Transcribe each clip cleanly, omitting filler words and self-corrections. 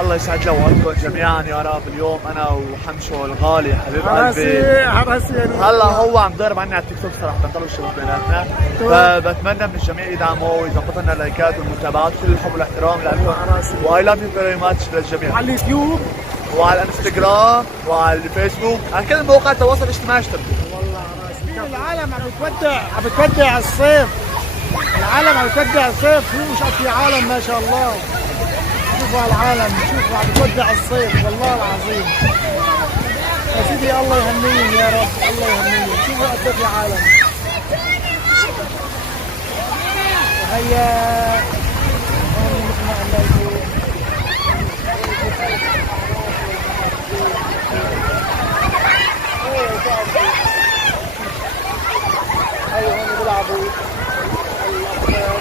الله يسعد لي اوقاتكم جميعا يا رب. اليوم انا وحمشو الغالي حبيب قلبي هلا هو عم ضرب عني على التيك توك صراحه، بنضلوا الشغل بيناتنا، فبتمنى من الجميع يدعموا ويظبطوا لنا اللايكات والمتابعات، كل الحب والاحترام لكم، واي لاف يو فيري ماتش للجميع على اليوتيوب وعلى الانستغرام وعلى الفيسبوك، على كل مواقع التواصل الاجتماعي اشتركوا. والله راسي العالم عم بتودع الصيف، العالم عم بتودع الصيف، شوفوا شو في عالم ما شاء الله، شوفوا العالم، شوفوا عم بتودع الصيف والله العظيم يا سيدي. الله يهنيهم يا رب، الله يهنيهم. شوفوا قد في عالم. وهيا هون مثل ما قلنا هي هون بيلعبوا الأطفال،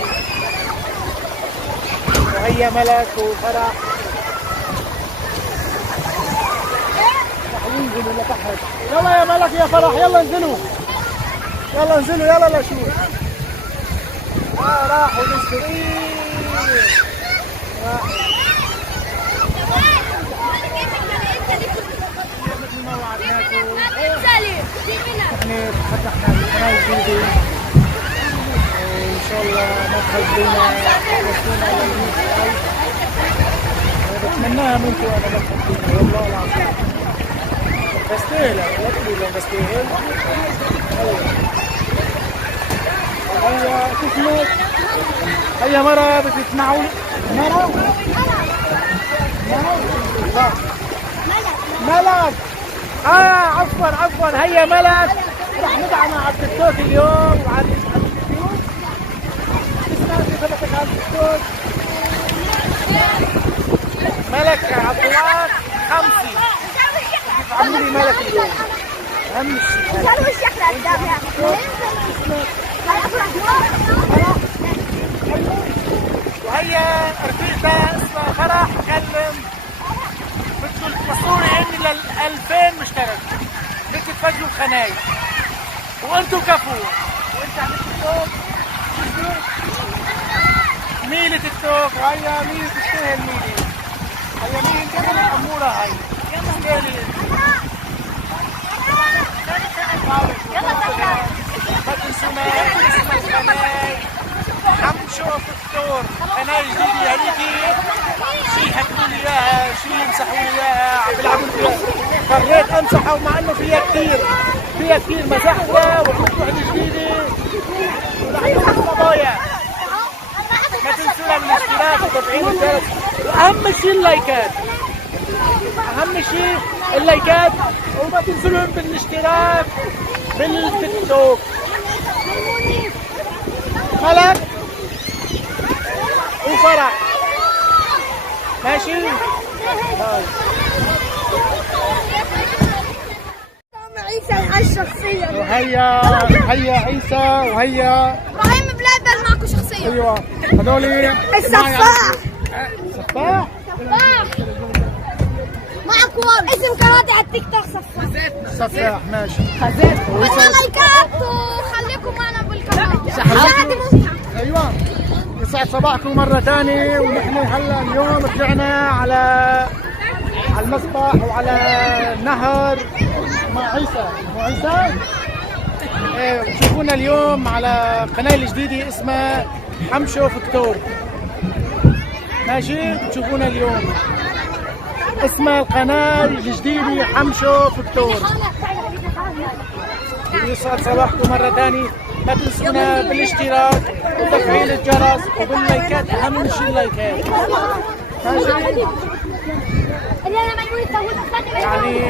وهي ملك وفرح رح ينزلوا لتحت. يلا يا ملك يا فرح، يلا انزلوا، يلا انزلوا، يلا لشوف. راحوا نزلوا، مثل ما وعدناكم نحن فتحنا قناة جديدة وإن شاء الله ما تخلونا توصلونا لل100,000. بتمناها منكم أنا ما تخلونا والله العظيم. بستاهل، لا تقولوا بستاهل. هيا شوفوا، هيا مرة بدك تسمعوا مرة؟ لا ملك. عفوا هيا ملك، رح ندعمها على التيك توك اليوم وعلى اليوتيوب. اسمها كيف على التيك توك؟ ملك عطوات 5. عمري ملك اليوم امشي. وهي رفيقتها اسمها فرح كلم، بدكم توصلوا اني لل2000 مشترك، بدكم تفجروا القناة وانتم كفو. وانت على التيك توك ميلي تيك توك، وهي ميلي تستاهل ميلي. هيا ميلي جبل الأمورة هاي تستاهلي. ما تنسونا اسم القناة حمشو فطور، قناة جديدة هذيكي شي يحكوا لي اياها، شي يمسحوا لي اياها، عم بيلعبوا فيها. قررت امسحها ومع انه فيها كثير مسحتها وحطت وحدة جديدة ولعبوا الصبايا. ما تنسونا من الاشتراك وتفعيل الجرس، واهم شيء اللايكات، اهم شيء اللايكات، وما تنسونا بالاشتراك بالتيك توك. ملك وفرح ماشي. هاي عيسى الشخصية، وهيا عيسى، وهيا ابراهيم بلال معكم شخصية. ايوه هذول السفاح. سفاح معكم اسم قناتي على التيك توك سفاح ماشي. بدنا لايكات وخليكم معنا بالقناة. ايوه يسعد صباحكم مرة ثانية. ونحن هلا اليوم طلعنا على المسبح وعلى النهر مع عيسى. بتشوفونا اليوم على قناة الجديدة اسمها حمشو فطور، ماشي. بتشوفونا اليوم اسمها القناة الجديدة حمشو فطور. يسعد صباحكم مرة ثانية. لا تنسونا بالاشتراك وتفعيل الجرس وباللايكات، اهم شيء اللايكات ماشي. يعني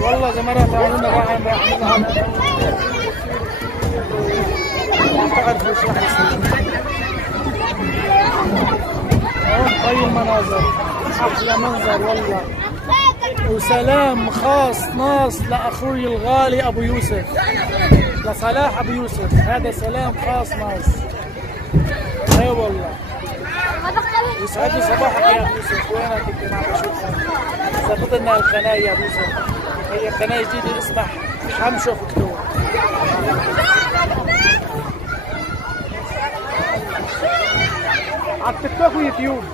والله زمرات عملنا راح تعرفوا شو راح يصير. هاي المناظر احلى منظر والله. وسلام خاص ناص لاخوي الغالي ابو يوسف، لصلاح ابو يوسف، هذا سلام خاص ناص. اي والله يسعد لي صباحك يا ابو يوسف. وينك انت؟ ما عم بشوفك. ظبط لنا القناه يا ابو يوسف، هي قناه جديده اسمها حمشو فطور. على التيك توك ويوتيوب.